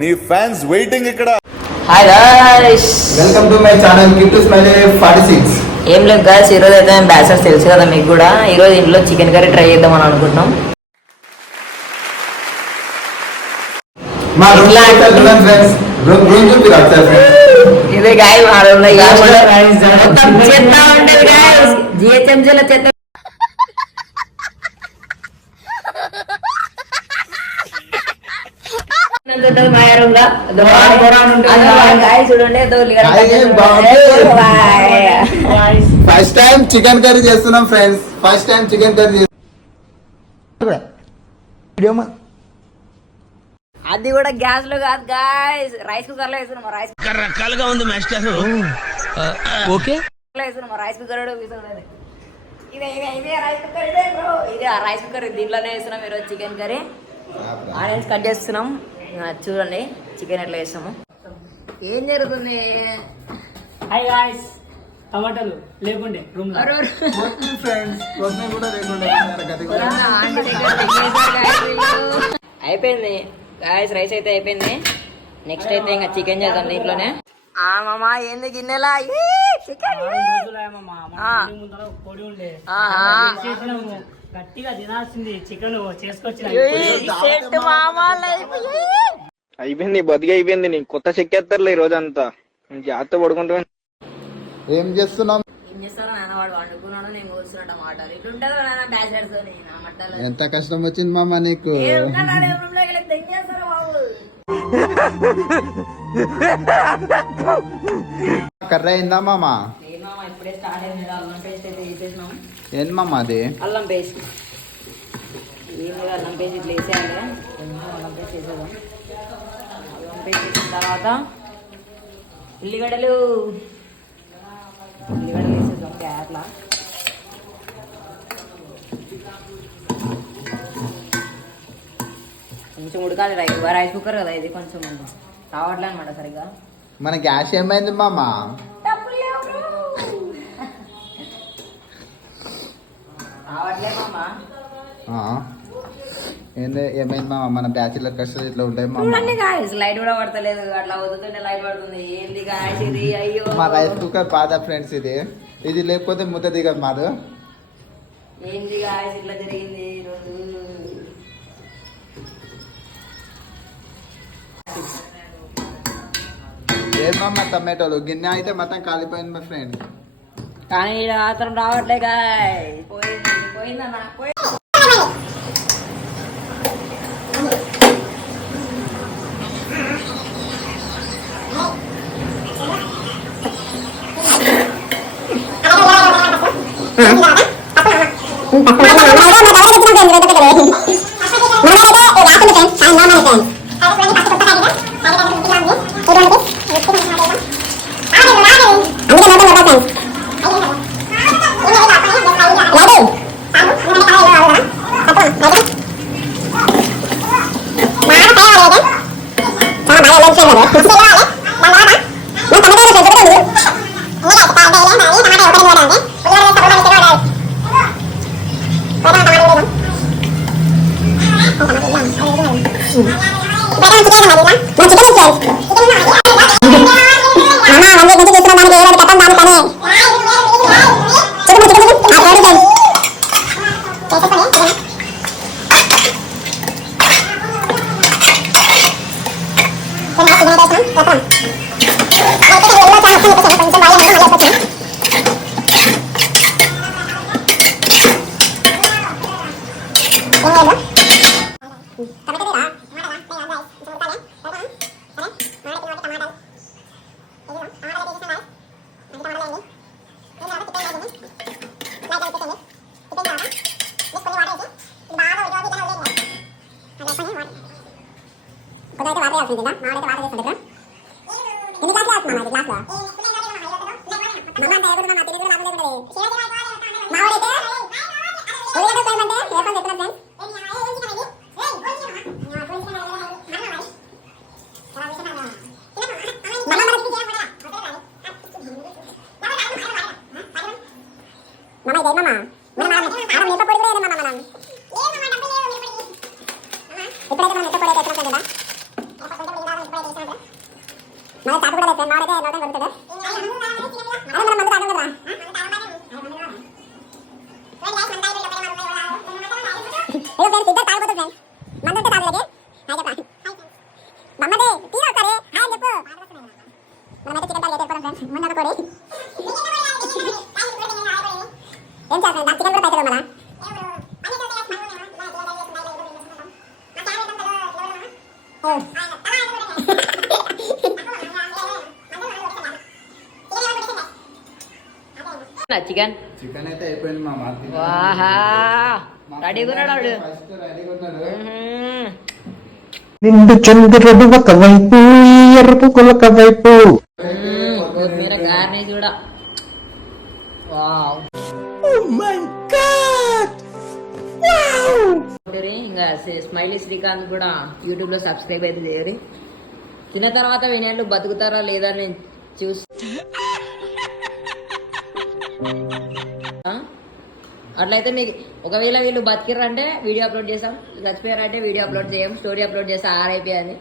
నీ fans waiting ఇక్కడ. Hi guys, welcome to my channel gift smiley 46. ఏం లేదు గైస్, ఈరోజు అయితే మేము బ్యాచలర్స్ తెలుసు కదా మీకు కూడా. ఈరోజు ఇంట్లో చికెన్ కర్రీ ట్రై చేద్దామని అనుకుంటున్నాం. మా రూమ్ లో అయితే చూడండి ఫ్రెండ్స్, రూమ్ చూపి రాస్తారు ఫ్రెండ్స్. ఇదే గాయ్ మా రూమ్ లో మొత్తం చెత్త ఉంటుంది గైస్. జిహెచ్ఎంసీలో చెత్త. ఫస్ట్ టైం చికెన్ కర్రీ చేస్తున్నాం friends, first time chicken curry. అది కూడా గ్యాస్ లో కాదు గాయస్, రైస్ కుక్కర్ లో వేస్తున్నాం. రైస్ రకరకాలుగా ఉంది మాస్టర్. ఓకే వేస్తున్నాం, రైస్ కుక్కర్ ఇదే రైస్ కుక్కర్, ఇదే బ్రో, ఇదే రైస్ కుక్కర్. దీంట్లోనే వేస్తున్నాం ఈరోజు చికెన్ కర్రీ. ఆనియన్స్ కట్ చేస్తున్నాం. చూడండి చికెన్ ఎట్లా వేస్తాము. ఏం జరుగుతుంది? హాయ్ గాయ్స్, టమాటాలు లేకుండే రూమ్ లో ఫ్రెండ్స్ కూడా లేకుండా అయిపోయింది గాయస్, రైస్ అయితే అయిపోయింది. నెక్స్ట్ అయితే ఇంకా చికెన్ చేద్దాం దీంట్లోనే. మామా ఏంది గిన్నెలా పొడి ఉండే గట్టిగా తినాల్సింది చికెన్ చేసుకొచ్చిన. అయిపోయింది, బతికి అయిపోయింది. నీకు కొత్త చెక్కేస్తారులే ఈ రోజు అంతా. జాగ్రత్త పడుకుంటా. ఏం చేస్తున్నాం? ఏం చేస్తారో నాన్న, వాడు వండుకున్నాడు, నేను కూర్చున్నాడు మాటలు. ఇట్లుంటది నాన్న బ్యాచిలర్స్. ఎంత కష్టం వచ్చింది మామ నీకు. కర్రీ అయిందా మామ? ఇప్పుడే స్టార్ట్ అయింది. అల్లం పేస్ట్ అయితే వేసేసినాం. ఏంది మామ అది? అల్లం పేస్ట్. అల్లం పేస్ట్ ఇట్లా వేసేయాలి. అల్లం పేస్ట్ వేసేద్దాం. అల్లం పేస్ట్ వేసిన తర్వాత ఉల్లిగడ్డలు వేసేద్దాం అట్లా. కొంచెం ఉడకాలి. రైస్ కుక్కర్ కదా ఇది, కొంచెం రావట్లే అనమాట సరిగ్గా. మన గ్యాస్ ఏమైంది మామ? రావట్లే మామ. ఏమైంది మామ? మన బ్యాచులర్ కష్టాలు ఇట్లా ఉంటాయి మామ. లైట్ కూడా పడతలేదు, అట్లా వదులుతుంటే లైట్ పడుతుంది. ఏంది గాయస్ ఇది? అయ్యో, మా రైస్ కుక్కర్ బాధ ఫ్రెండ్స్. ఇది లేకపోతే ముద్ద దిగదు మాది. ఏంది గాయస్ ఇట్లా జరిగింది ఈరోజు? ఏమమ్మా టమాటోలు గిన్నె అయితే మొత్తం కాలిపోయింది మా ఫ్రెండ్. కానీ ఇక్కడ మాత్రం రావట్లే గాయస్. పోయిందన్నా పోయి. ఇప్పుడైతే మనం ఎంత పొడి ఎట్లా కదా చికెన్ చికెన్ అయితే అయిపోయింది మా మార్కెట్ వాహా రెడీగా ఉన్నాడు వాడు. ఫస్ట్ రెడీగా ఉన్నాడు. నిండు చంద్రుడు ఒకవైపు ఎరుపు కులక వైపు కొత్తిమీర గార్నిష్ కూడా వావ్ ఇంకా స్మైలీ శ్రీకాంత్ కూడా యూట్యూబ్ లో సబ్స్క్రైబ్ అయితే చేయరు. తిన్న తర్వాత వినేళ్ళు బతుకుతారా లేదా అని నేను చూసి అట్లయితే మీకు ఒకవేళ వీళ్ళు బతికిర్రంటే వీడియో అప్లోడ్ చేస్తాం, చచ్చిపోయారంటే వీడియో అప్లోడ్ చేయం, స్టోరీ అప్లోడ్ చేస్తాం RIP అని.